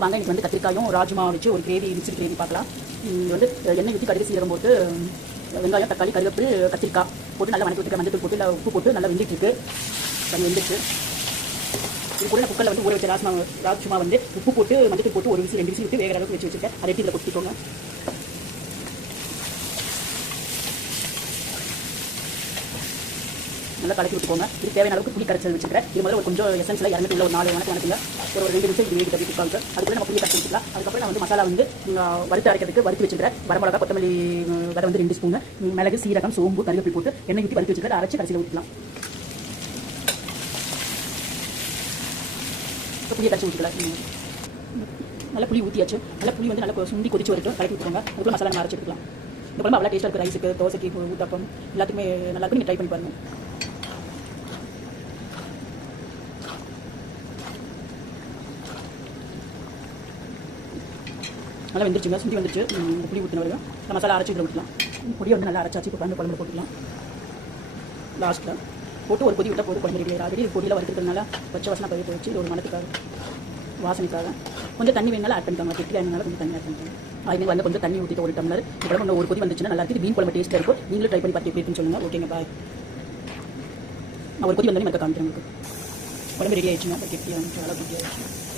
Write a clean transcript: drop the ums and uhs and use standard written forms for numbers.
வாங்க இன்னைக்கு வந்து கத்திரிக்காயும் ராஜ்மா வச்சு ஒரு கிரேவி மிக்சட் கிரேவி பார்க்கலாம். இது வந்து எண்ணெய் ஊற்றி கடுகு சீரகம் போட்டு வெங்காயம் தக்காளி கருவேப்பிலை கத்திரிக்காய் போட்டு நல்லா வணக்கி விட்டுருக்க மஞ்சள் போட்டு இல்லை உப்பு போட்டு நல்லா வெந்துட்டு இருக்கு. அது வெந்துச்சு. இது கூட நான் குக்கரில் வந்து ஊற வச்ச ராஜ்மா வந்து உப்பு போட்டு மஞ்சள் போட்டு ஒரு விசில் 2 விசில் விட்டு வேகிற அளவுக்கு வச்சு வச்சுருக்கேன். அதை எடுத்து இதில் கொட்டிக்கோங்க. நல்லா கலக்கி விட்டுக்கோங்க. இது தேவையான அளவுக்கு புளி கரைச்சல் வச்சுக்கிறேன். இது முதல்ல ஒரு கொஞ்சம் எசன்ஸில் இறங்கிட்டு உள்ள ஒரு 4 வணக்கங்க ஒரு 2 நிமிஷம் இது வேடி தப்பிட்டு அதுக்குள்ளே நம்ம புளி கரைச்சி வச்சுக்கலாம். அதுக்கப்புறம் நான் வந்து மசாலா வந்து வறுத்து அரைக்கிறதுக்கு வறுத்து வச்சுக்கிறேன். வரமிளகா கொத்தமல்லி விதை வந்து 2 ஸ்பூன் மிளகு சீரகம் சோம்பு கருவேப்பிலை போட்டு எண்ணெய் ஊற்றி வறுத்து வச்சுக்கிறேன். அரைச்சி கடைசியில் ஊற்றிக்கலாம். புளியை கரைச்சி ஊற்றிக்கலாம். நல்லா புளி ஊற்றியாச்சு. நல்லா புளி வந்து நல்லா சுண்டி கொதிச்சு வரட்டும். கலக்கி விட்டுக்கோங்க. அதுக்குள்ள மசாலா நம்ம அரைச்சி எடுத்துக்கலாம். இந்த குழம்பு அவ்வளோ டேஸ்ட்டாக இருக்குது. ரைஸுக்கு தோசைக்கு ஊத்தப்பம் எல்லாத்துக்குமே நல்லா இருக்கும். நீங்கள் ட்ரை பண்ணி பாருங்கள். நல்லா வெந்துருச்சுங்க. சுண்டி வந்துருச்சு. இந்த புளி ஊற்றின வரைக்கும் இந்த மசாலா அரைச்சி இதில் ஊற்றலாம். பொடியை வந்து நல்லா அரைச்சாச்சு. இப்போ வந்து குழம்புல போட்டுக்கலாம். லாஸ்ட்டில் போட்டு ஒரு கொதி விட்டால் போட்டு குழம்பு ரெடி ஆல்ரெடி பொடியில் வறுக்கிறதுனால பச்சை வாசனை போய் வச்சு இது ஒரு மணத்துக்காக வாசனைக்காக கொஞ்சம் தண்ணி வேணாலும் ஆட் பண்ணிக்கோங்க. கெட்டில் வேணுனாலும் கொஞ்சம் தண்ணி ஆட் பண்ணிக்கோங்க. அதுமாதிரி வந்து கொஞ்சம் தண்ணி ஊற்றிட்டு ஒரு டம்ளர் குழம்பு ஒரு கொதி வந்துச்சுன்னா நல்லா இருக்குது. மீன் குழம்பு டேஸ்ட்டாக இருக்கும். நீங்களும் ட்ரை பண்ணி பார்த்து எப்படி இருக்குன்னு சொல்லுங்கள். ஓகேங்க பாய். நான் ஒரு கொதி வந்தோடனே மற்ற காமிக்கிறேன். உங்களுக்கு குழம்பு ரெடி ஆயிடுச்சுங்க. கெட்டியாக நல்லா கெட்டியாகிடுச்சு.